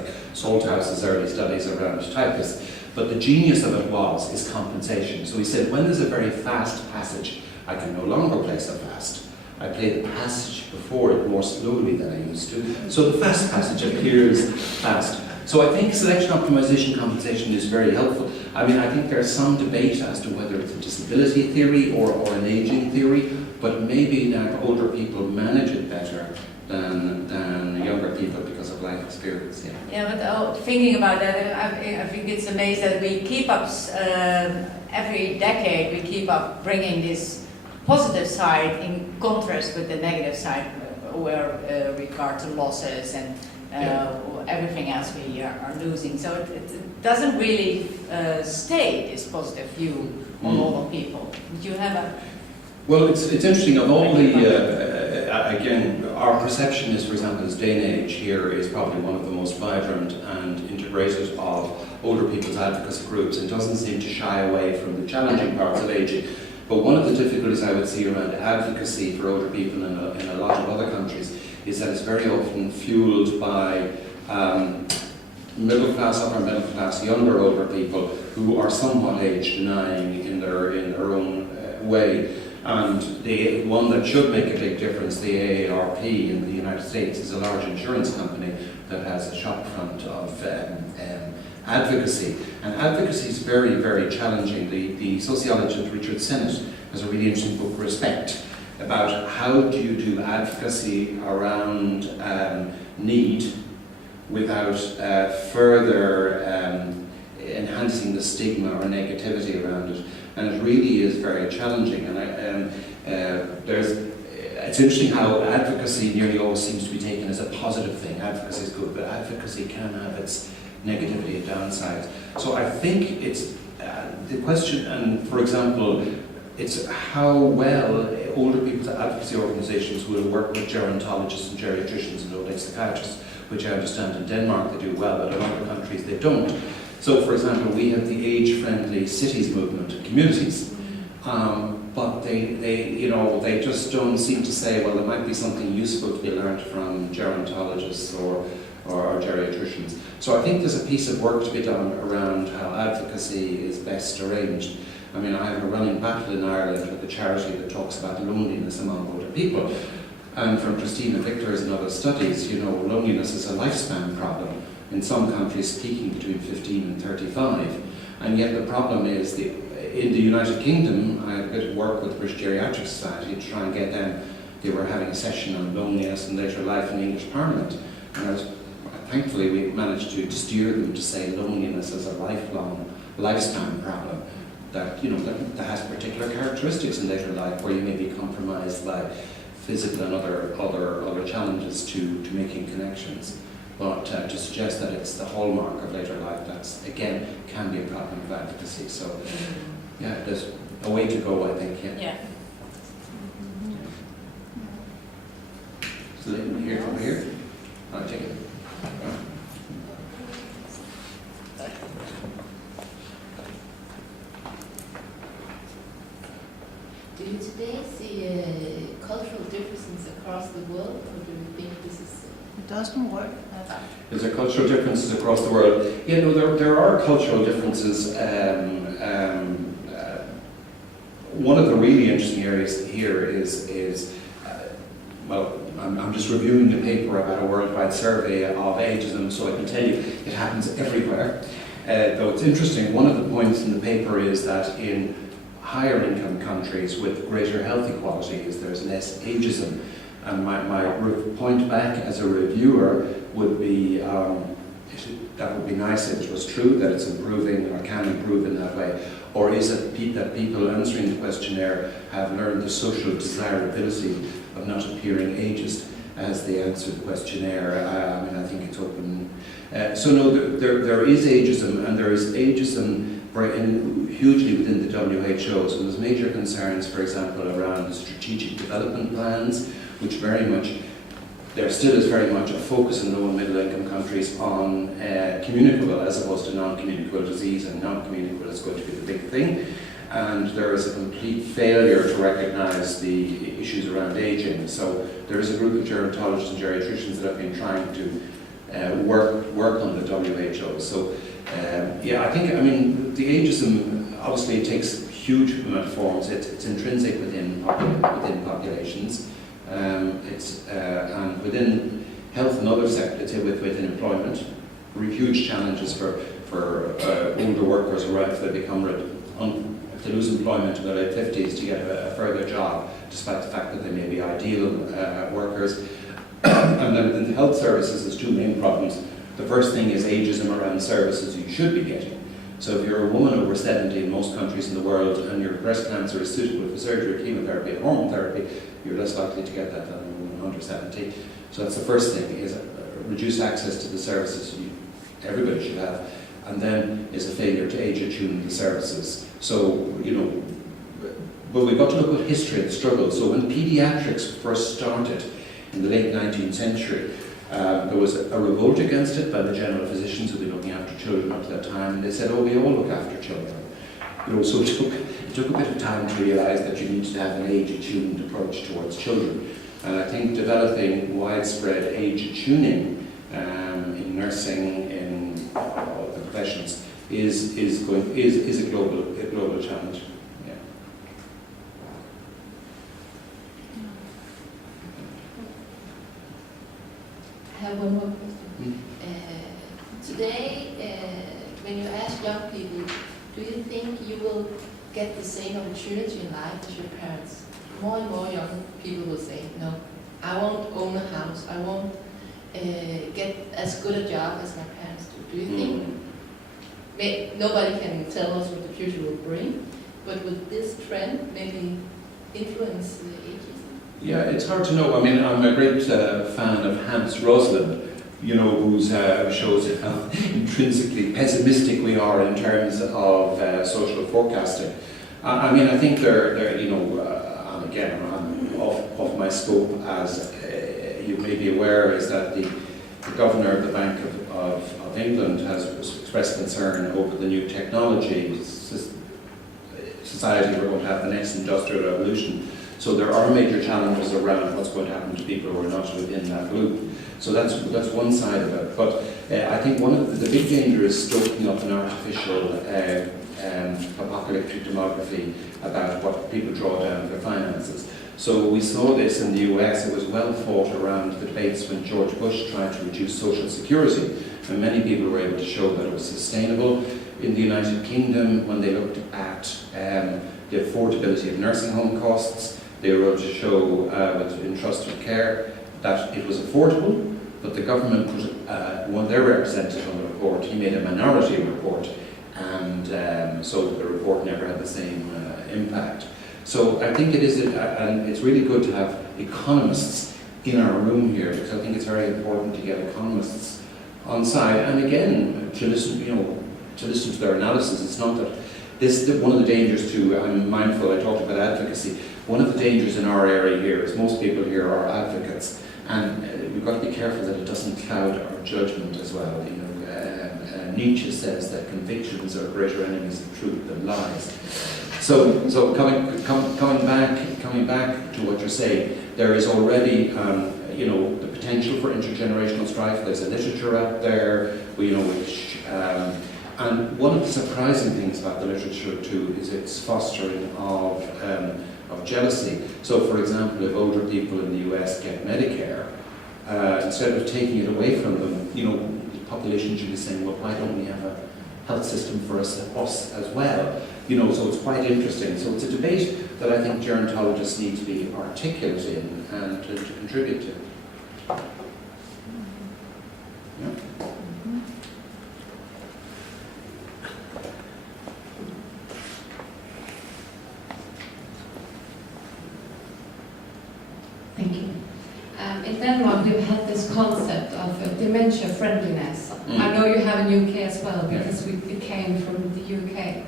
like Salthouse's early studies around typists. But the genius of it is compensation. So he said, when there's a very fast passage, I can no longer play so fast. I play the passage before it more slowly than I used to. So the fast passage appears fast. So I think selection optimization compensation is very helpful. I mean, I think there's some debate as to whether it's a disability theory or an aging theory, but maybe now older people manage it better than younger people because of life experience. But thinking about that, I think it's amazing that we keep up, every decade we keep up bringing this positive side in contrast with the negative side where regard to losses and everything else we are losing. So it doesn't really stay this positive view on all the people. Would you have a... Well, it's interesting, of all the, again, our perception is, for example, this day and age here is probably one of the most vibrant and integrated of older people's advocacy groups. It doesn't seem to shy away from the challenging parts of aging. But one of the difficulties I would see around advocacy for older people in a lot of other countries is that it's very often fueled by middle class, upper middle class, younger older people who are somewhat age denying in their own way. And the one that should make a big difference, the AARP in the United States, is a large insurance company that has a shop front of advocacy. And advocacy is very, very challenging. The sociologist Richard Sennett has a really interesting book, Respect, about how do you do advocacy around need without further enhancing the stigma or negativity around it. And it really is very challenging. And it's interesting how advocacy nearly always seems to be taken as a positive thing. Advocacy is good, but advocacy can have its negativity and downsides. So I think it's the question, and for example, it's how well older people's advocacy organisations will work with gerontologists and geriatricians and old age psychiatrists, which I understand in Denmark they do well, but in other countries they don't. So, for example, we have the age-friendly cities movement in communities, but they just don't seem to say, well, there might be something useful to be learned from gerontologists or geriatricians. So I think there's a piece of work to be done around how advocacy is best arranged. I mean, I have a running battle in Ireland with a charity that talks about loneliness among older people. And from Christina Victor's and other studies, loneliness is a lifespan problem. In some countries peaking between 15 and 35. And yet the problem is, in the United Kingdom, I had a bit of work with the British Geriatric Society to try and get them, they were having a session on loneliness and later life in the English Parliament. And thankfully we managed to steer them to say loneliness as a lifelong lifespan problem that, that has particular characteristics in later life where you may be compromised by physical and other challenges to making connections. But to suggest that it's the hallmark of later life, that's, again, can be a problem of advocacy. So, yeah, there's a way to go, I think, Yeah. So, here, over here. I'll take it. Do you today see cultural differences across the world, or do you think this is... It doesn't work. Is there cultural differences across the world? Yeah, no, there are cultural differences. One of the really interesting areas here is well, I'm just reviewing the paper about a worldwide survey of ageism, so I can tell you it happens everywhere. Though it's interesting, one of the points in the paper is that in higher income countries with greater health equality there's less ageism. And my point back as a reviewer would be, that would be nice if it was true that it's improving or can improve in that way. Or is it that people answering the questionnaire have learned the social desirability of not appearing ageist as they answer the questionnaire? I think it's open. So no, there is ageism, and there is ageism hugely within the WHO. So there's major concerns, for example, around the strategic development plans, which very much, there still is very much a focus in low and middle income countries on communicable as opposed to non-communicable disease, and non-communicable is going to be the big thing. And there is a complete failure to recognise the issues around ageing. So there is a group of gerontologists and geriatricians that have been trying to work on those. So yeah, I think, I mean, the ageism, obviously it takes huge amount of forms. It's intrinsic within populations. And within health and other sectors, within employment, huge challenges for older workers, or if they become if they lose employment in their late 50s, to get a further job, despite the fact that they may be ideal workers. And then within the health services, there's two main problems. The first thing is ageism around services you should be getting. So if you're a woman over 70 in most countries in the world and your breast cancer is suitable for surgery, chemotherapy and hormone therapy, you're less likely to get that than a woman under 70. So that's the first thing, is reduce access to the services everybody should have. And then is a failure to age attune the services. So, you know, but we've got to look at history of the struggle. So when pediatrics first started in the late 19th century, there was a revolt against it by the general physicians who had been looking after children up to that time, and they said, oh, we all look after children. You know, so it took a bit of time to realise that you needed to have an age-attuned approach towards children. And I think developing widespread age-attuning in nursing, in all the professions, is a global challenge. Yeah. I have one more question. Today, when you ask young people, do you think you will get the same opportunity in life as your parents? More and more young people will say, no, I won't own a house, I won't get as good a job as my parents do. Do you think, nobody can tell us what the future will bring, but would this trend maybe influence the ageism? Yeah, it's hard to know. I mean, I'm a great fan of Hans Rosling, you know, who shows how intrinsically pessimistic we are in terms of social forecasting. I mean, I think they're you know, and again, I'm off my scope, as you may be aware, is that the governor of the Bank of England has expressed concern over the new technology society we're going to have, the next industrial revolution. So there are major challenges around what's going to happen to people who are not within that group. So that's one side of it. But I think one of the big danger is stoking up an artificial apocalyptic demography about what people draw down their finances. So we saw this in the US. It was well fought around the debates when George Bush tried to reduce social security, and many people were able to show that it was sustainable. In the United Kingdom, when they looked at the affordability of nursing home costs, they were able to show with entrusted care that it was affordable, but the government put their representative on the report. He made a minority report, and so the report never had the same impact. So I think it is, and it's really good to have economists in our room here, because I think it's very important to get economists on side, and again, to listen, you know, to listen to their analysis. It's not that this is one of the dangers too. I'm mindful, I talked about advocacy. One of the dangers in our area here is most people here are advocates, and we've got to be careful that it doesn't cloud our judgment as well. You know, Nietzsche says that convictions are greater enemies of truth than lies. So coming back to what you're saying, there is already you know, the potential for intergenerational strife. There's a literature out there, you know, which and one of the surprising things about the literature too is its fostering of jealousy. So, for example, if older people in the US get Medicare, instead of taking it away from them, you know, the population should be saying, well, why don't we have a health system for us as well? You know, so it's quite interesting. So it's a debate that I think gerontologists need to be articulate in and to contribute to. Yeah. Thank you. In Denmark, we've had this concept of dementia friendliness. I know you have in UK as well, because it came from the UK.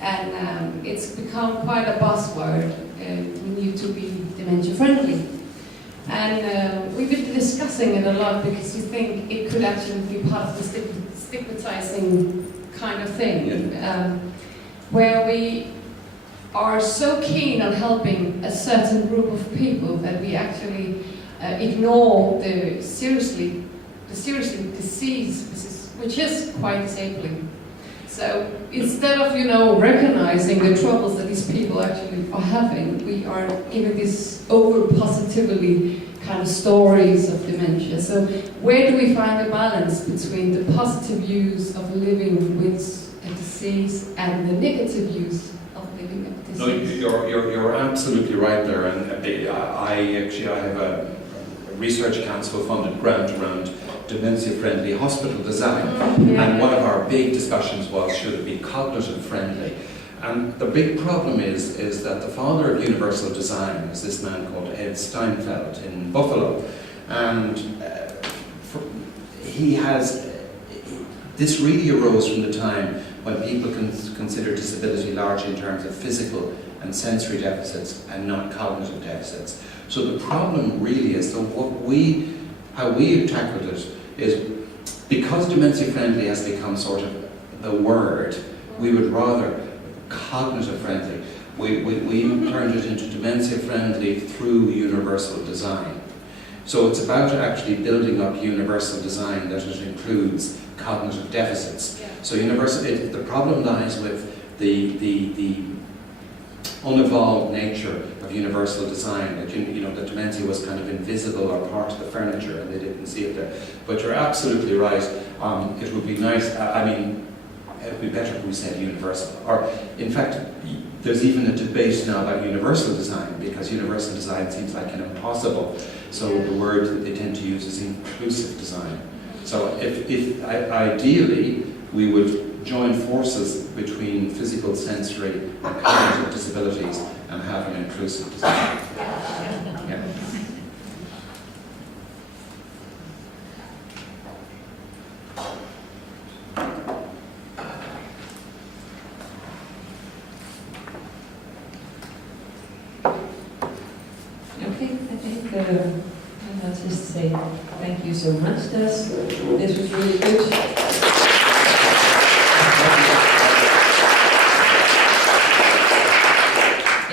And it's become quite a buzzword. We need to be dementia friendly. And we've been discussing it a lot because we think it could actually be part of the stigmatizing kind of thing, where we are so keen on helping a certain group of people that we actually ignore the seriously diseased, this is which is quite disabling. So instead of, recognizing the troubles that these people actually are having, we are given this over-positively kind of stories of dementia. So where do we find the balance between the positive use of living with a disease and the negative use of living with a disease? No, you're absolutely right there, and I have a research council funded grant around dementia-friendly hospital design, and one of our big discussions was, should it be cognitive-friendly? And the big problem is that the father of universal design is this man called Ed Steinfeld in Buffalo, and this really arose from the time when people consider disability largely in terms of physical and sensory deficits and not cognitive deficits. So the problem really is, how we have tackled it is, because dementia-friendly has become sort of the word, we would rather cognitive-friendly. We turned it into dementia-friendly through universal design. So it's about actually building up universal design that it includes cognitive deficits. Yeah. So the problem lies with the unevolved nature of universal design, that that dementia was kind of invisible or part of the furniture and they didn't see it there. But you're absolutely right. It would be nice, it would be better if we said universal. Or, in fact, there's even a debate now about universal design, because universal design seems like an impossible. So the word that they tend to use is inclusive design. So if ideally, we would join forces between physical, sensory, and cognitive disabilities and have an inclusive design. Yeah. Okay, I think I'll just say thank you so much, Des. This was really good.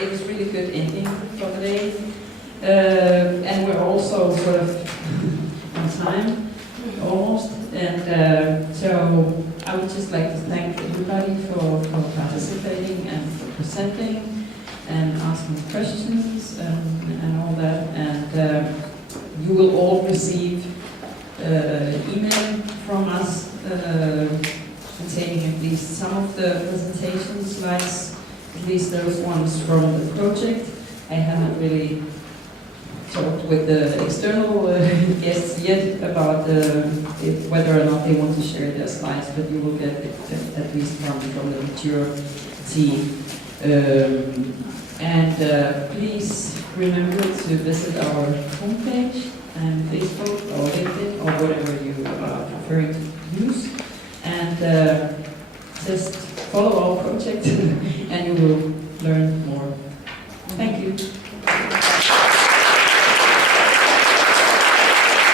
It was really good ending for the day. And we're also sort of on time, almost. And so I would just like to thank everybody for participating and for presenting and asking questions and all that. And you will all receive email from us containing at least some of the presentation slides, at least those ones from the project. I haven't really talked with the external guests yet about whether or not they want to share their slides, but you will get it at least from the mature team. And please remember to visit our homepage and Facebook or LinkedIn or whatever you are preferring to use. And just follow our project and you will learn